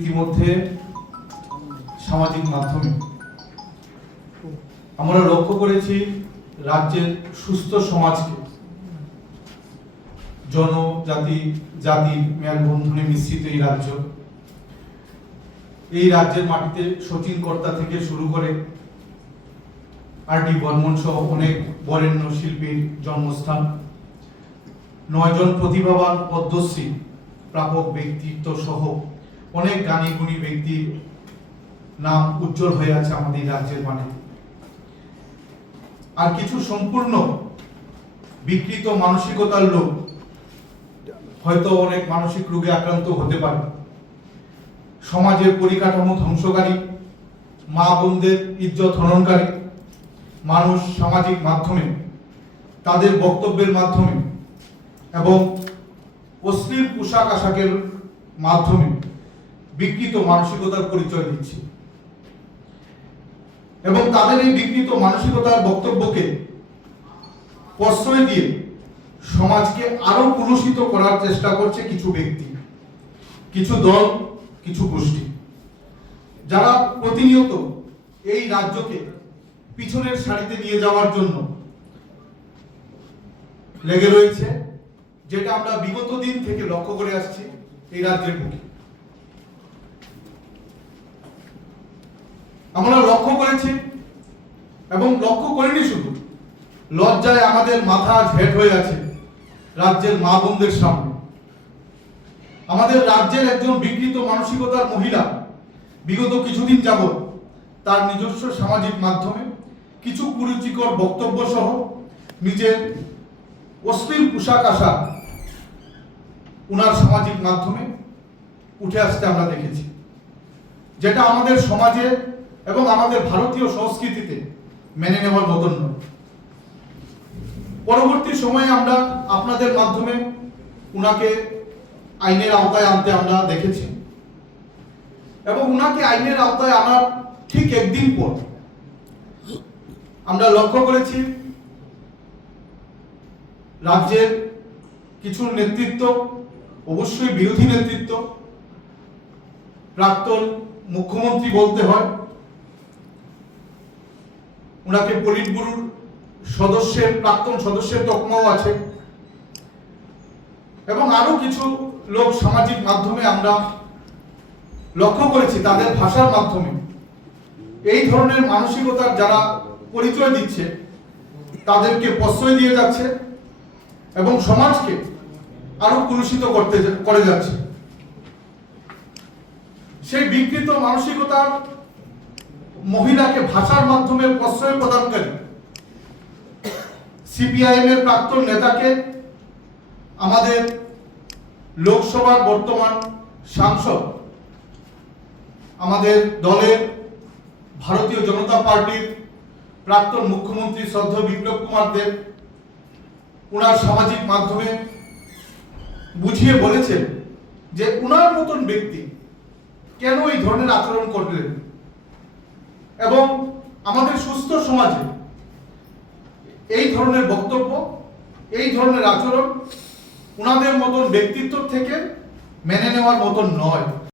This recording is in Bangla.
ইতিমধ্যে সামাজিক মাধ্যমে। আমরা লক্ষ্য করেছি রাজ্যের সুস্থ সমাজকে, জনজাতি জাতির মেলবন্ধনে মিশ্রিত এই রাজ্য। এই রাজ্যের মাটিতে সচিন কর্তা থেকে শুরু করে আর ডি বর্মন সহ অনেক বরেণ্য শিল্পীর জন্মস্থান। নয়জন প্রতিভাবান পদ্মশ্রী, প্রাপক, ব্যক্তিত্ব সহ অনেক গানী গুণী ব্যক্তির নাম উজ্জ্বল হয়ে আছে আমাদের রাজ্যের মাটিতে আর কিছু সম্পূর্ণ বিকৃত মানসিকতার লোক হয়তো অনেক মানসিক রোগে আক্রান্ত হতে পারে। সমাজের পরিকাঠামো ধ্বংসকারী, মা বোনদের ইজ্জত হননকারী, মানুষ সামাজিক মাধ্যমে, তাদের বক্তব্যের মাধ্যমে এবং অশ্লীল পোশাক আশাকের মাধ্যমে। বিকৃত মানসিকতার পরিচয় দিচ্ছে। এবং তাদের এই বিকৃত মানসিকতার বক্তব্যকে প্রশ্রয় দিয়ে সমাজকে আরও কলুষিত করার চেষ্টা করছে কিছু ব্যক্তি, কিছু দল, কিছু গোষ্ঠী। যারা প্রতিনিয়ত এই রাজ্যকে পিছনের সারিতে নিয়ে যাওয়ার জন্য লেগে রয়েছে, যেটা আমরা বিগত দিন থেকে লক্ষ্য করে আসছি এই রাজ্যের বুকে। আমরা লক্ষ্য করেছি এবং লক্ষ্য করিনি শুধু। লজ্জায় আমাদের মাথা ঝেট হয়ে আছে রাজ্যের মা বোনদের সামনে। আমাদের রাজ্যের একজন বিকৃত মানসিকতার মহিলা বিগত কিছুদিন যাবৎ তার নিজস্ব সামাজিক মাধ্যমে কিছু কুরুচিকর বক্তব্য সহ নিজের অশ্লীল পোশাক আশাক উনার সামাজিক মাধ্যমে উঠে আসতে আমরা দেখেছি। যেটা আমাদের সমাজে এবং আমাদের ভারতীয় সংস্কৃতিতে মেনে নেওয়ার মতন নয়। পরবর্তী সময়ে আমরা আপনাদের মাধ্যমে উনাকে আইনের আওতায় আনতে আমরা দেখেছি। এবং উনাকে আইনের আওতায় আনার ঠিক একদিন পর আমরা লক্ষ্য করেছি রাজ্যের কিছু নেতৃত্ব, অবশ্যই বিরোধী নেতৃত্ব, প্রাক্তন মুখ্যমন্ত্রী বলতে হয় ওনাকে পলিট ব্যুরোর সদস্যের, প্রাক্তন সদস্যের তকমাও আছে। এবং আরও কিছু লোক সামাজিক মাধ্যমে আমরা লক্ষ্য করেছি, তাদের ভাষার মাধ্যমে। এই ধরনের মানসিকতার যারা পরিচয় দিচ্ছে, তাদেরকে প্রশ্রয় দিয়ে যাচ্ছে এবং সমাজকে আরও কলুষিত করতে করে যাচ্ছে। সেই বিকৃত মানসিকতার মহিলাকে ভাষার মাধ্যমে প্রশ্রয় প্রদানকারী সিপিআইএম এর প্রাক্তন নেতাকে আমাদের লোকসভার বর্তমান সাংসদ, আমাদের দলের ভারতীয় জনতা পার্টির প্রাক্তন মুখ্যমন্ত্রী শ্রদ্ধেয় বিপ্লব কুমার দেব ওনার সামাজিক মাধ্যমে বুঝিয়ে বলেছেন যে উনার মতন ব্যক্তি কেন এই ধরনের আচরণ করলেন? এবং আমাদের সুস্থ সমাজে এই ধরনের বক্তব্য, এই ধরনের আচরণ ওনাদের মতন ব্যক্তিত্ব থেকে মেনে নেওয়ার মতন নয়।